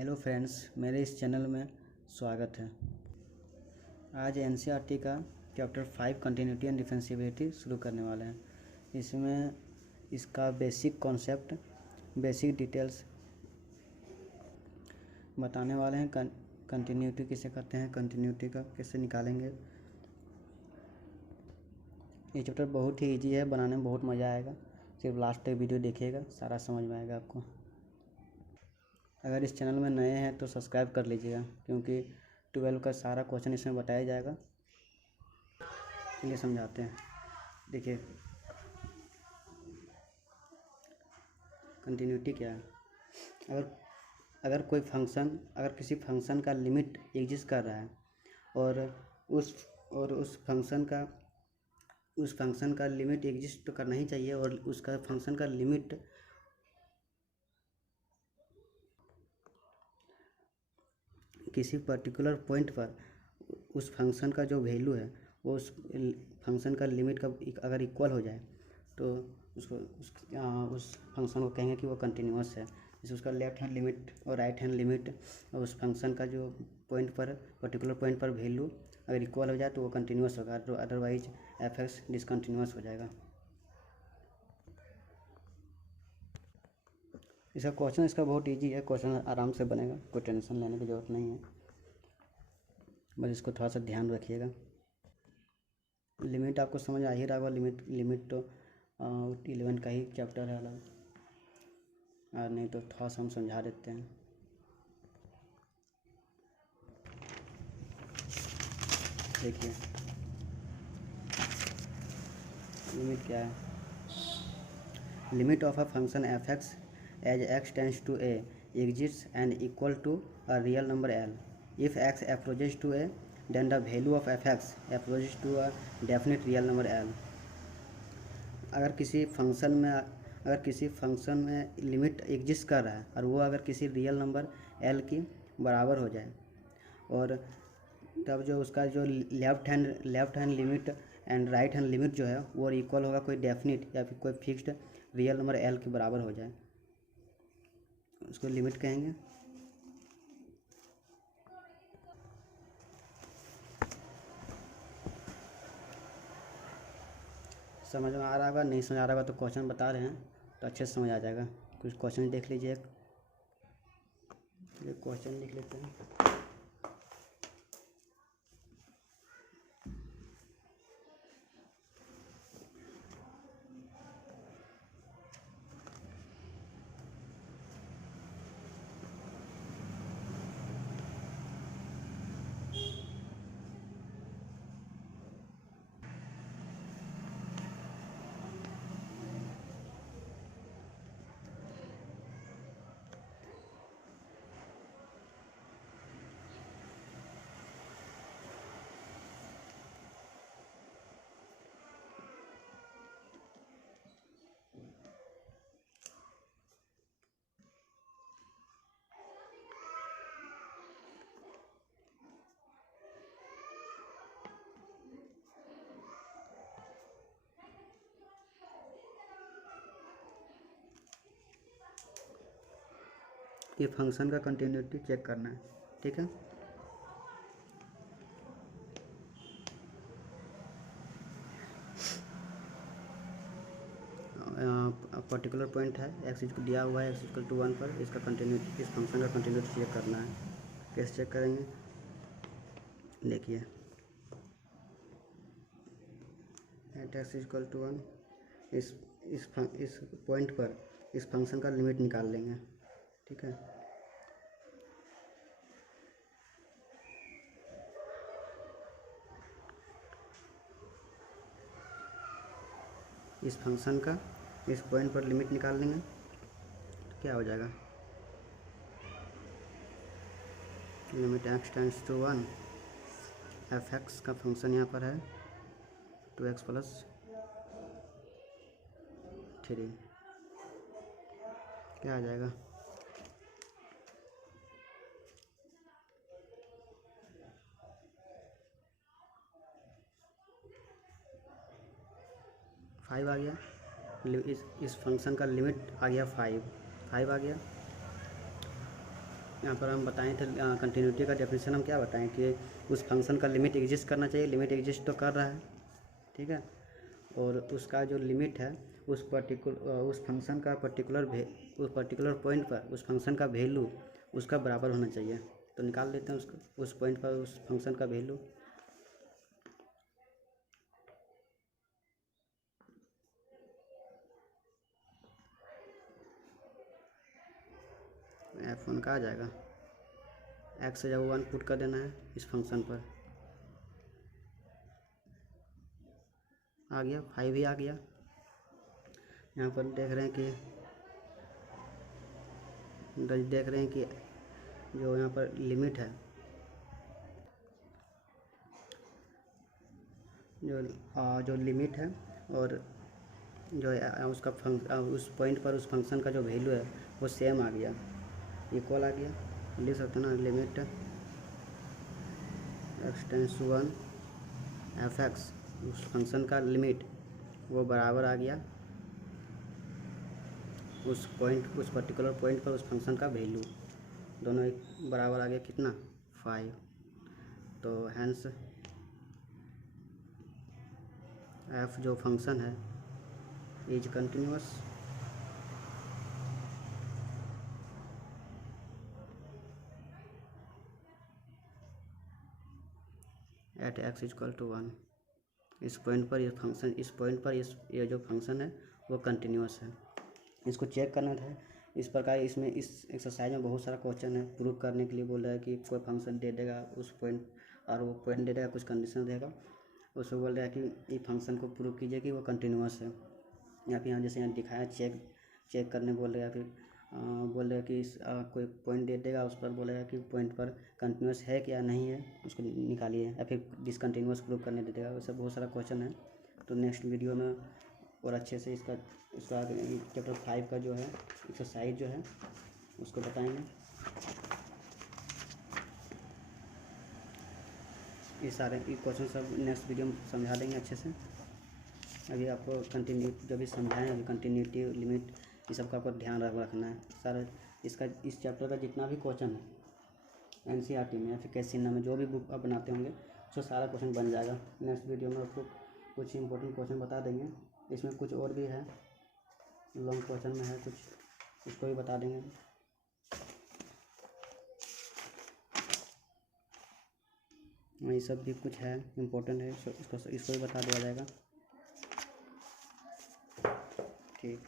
Hello friends, मेरे इस channel में स्वागत है। आज एनसीईआरटी का चैप्टर 5 कंटिन्यूटी एंड डिफरेंशिएबिलिटी शुरू करने वाले हैं। इसमें इसका बेसिक कॉन्सेप्ट, बेसिक डिटेल्स बताने वाले हैं। कंटिन्यूटी किसे कहते हैं, कंटिन्यूटी का कैसे निकालेंगे। ये चैप्टर बहुत ही इजी है, बनाने में बहुत मज़ा आएगा। सिर्फ लास्ट तक वीडियो देखिएगा, सारा समझ में आएगा आपको। अगर इस चैनल में नए हैं तो सब्सक्राइब कर लीजिएगा, क्योंकि 12 का सारा क्वेश्चन इसमें बताया जाएगा। चलिए समझाते हैं। देखिए, कंटिन्यूटी क्या है। अगर कोई फंक्शन, अगर किसी फंक्शन का लिमिट एग्जिस्ट कर रहा है और उस फंक्शन का लिमिट एग्जिस्ट तो करना ही चाहिए, और उसका फंक्शन का लिमिट किसी पर्टिकुलर पॉइंट पर उस फंक्शन का जो वैल्यू है वो उस फंक्शन का लिमिट का अगर इक्वल हो जाए तो उस फंक्शन को कहेंगे कि वो कंटिन्यूअस है। जैसे उसका लेफ्ट हैंड लिमिट और राइट हैंड लिमिट और उस फंक्शन का जो पर्टिकुलर पॉइंट पर वैल्यू अगर इक्वल हो जाए तो वो कंटिन्यूअस होगा, तो अदरवाइज एफ डिसकंटिन्यूअस हो जाएगा। इसका बहुत इजी है। क्वेश्चन आराम से बनेगा, कोई टेंशन लेने की ज़रूरत नहीं है। बस इसको थोड़ा सा ध्यान रखिएगा। लिमिट आपको समझ आ ही रहा होगा। लिमिट तो 11 का ही चैप्टर है अलग, और नहीं तो थोड़ा सा हम समझा देते हैं। देखिए, लिमिट क्या है। Limit of a function f x as x tends to a exists and equal to a real number l. If x approaches to a, then the value of fx approaches to a definite real number l. अगर किसी function में limit exist कर रहा है और वो अगर किसी रियल नंबर l की बराबर हो जाए, और तब जो उसका जो left hand limit and right hand limit जो है वो इक्वल होगा कोई डेफिनिट या फिर कोई फिक्स्ड रियल नंबर l के बराबर हो जाए, उसको लिमिट कहेंगे। समझ में आ रहा होगा, नहीं समझ आ रहा होगा तो क्वेश्चन बता रहे हैं तो अच्छे से समझ आ जाएगा। कुछ क्वेश्चन देख लीजिए। एक क्वेश्चन लिख लेते हैं। ये फंक्शन का कंटिन्यूटी चेक करना है, ठीक है। पर्टिकुलर पॉइंट है, एक्स इक्वल दिया हुआ है, एक्स इक्वल टू 1 पर इसका कंटिन्यूटी, इस फंक्शन का कंटिन्यूटी चेक करना है। कैसे चेक करेंगे, देखिए। एट एक्स इक्वल टू 1 इस पॉइंट पर इस फंक्शन का लिमिट निकाल लेंगे, ठीक है। इस फंक्शन का इस पॉइंट पर लिमिट निकाल लेंगे, क्या हो जाएगा। Limit x tends to 1, f x का फंक्शन यहाँ पर है 2x + 3, क्या आ जाएगा। फाइव आ गया। इस फंक्शन का लिमिट आ गया 5 आ गया। यहाँ पर हम बताए थे कंटिन्यूटी का डेफिनेशन हम क्या बताएं कि उस फंक्शन का लिमिट एग्जिस्ट करना चाहिए, लिमिट एग्जिस्ट तो कर रहा है, ठीक है, और उसका जो लिमिट है उस फंक्शन का उस पर्टिकुलर पॉइंट पर उस फंक्शन का वैल्यू उसका बराबर होना चाहिए। तो निकाल लेते हैं उसका, उस पॉइंट पर उस फंक्शन का वैल्यू। F1 का आ जाएगा, x से जब 1 पुट कर देना है इस फंक्शन पर, आ गया 5 ही आ गया। यहाँ पर देख रहे हैं कि जो यहाँ पर लिमिट है, जो लिमिट है और जो उसका उस पॉइंट पर उस फंक्शन का जो वैल्यू है वो सेम आ गया, इक्वल आ गया। लिख सकते हैं ना, limit x tense to 1 f(x), उस फंक्शन का लिमिट वो बराबर आ गया उस पर्टिकुलर पॉइंट पर उस फंक्शन का वैल्यू, दोनों एक बराबर आ गया, कितना 5। तो हैंस f जो फंक्शन है is continuous at x equal to 1। इस पॉइंट पर ये जो फंक्शन है वो कंटिन्यूअस है। इसको चेक करना था। इस प्रकार इसमें इस एक्सरसाइज में बहुत सारा क्वेश्चन है, प्रूव करने के लिए बोल रहा है कि कोई फंक्शन दे देगा उस पॉइंट, और वो पॉइंट दे देगा, कुछ कंडीशन देगा, उसको बोल रहा है कि ये फंक्शन को प्रूव कीजिए कि वो कंटिन्यूअस है। यहाँ जैसे यहाँ दिखाया, चेक करने बोल रहा है, फिर बोल रहा है कि कोई पॉइंट दे देगा, उस पर बोलेगा कि पॉइंट पर कंटिन्यूअस है क्या नहीं है, उसको निकालिए, या फिर डिसकंटिन्यूअस प्रूव करने दे देगा। वैसे बहुत सारा क्वेश्चन है। तो नेक्स्ट वीडियो में और अच्छे से इसका चैप्टर 5 का जो है एक्सरसाइज जो है उसको बताएंगे। ये क्वेश्चन सब नेक्स्ट वीडियो में समझा देंगे अच्छे से। अभी आपको जो भी समझाएं, अभी कंटिन्यूटी, लिमिट, ये सब का आपको ध्यान रखना है सारा। इस चैप्टर का जितना भी क्वेश्चन है NCERT में या फिर कैसीना में जो भी बुक आप बनाते होंगे उसका सारा क्वेश्चन बन जाएगा। नेक्स्ट वीडियो में आपको कुछ इंपॉर्टेंट क्वेश्चन बता देंगे। इसमें कुछ और भी है, लॉन्ग क्वेश्चन में है कुछ, उसको भी बता देंगे। ये सब भी कुछ है इम्पोर्टेंट है, इसको भी बता दिया जाएगा। ठीक।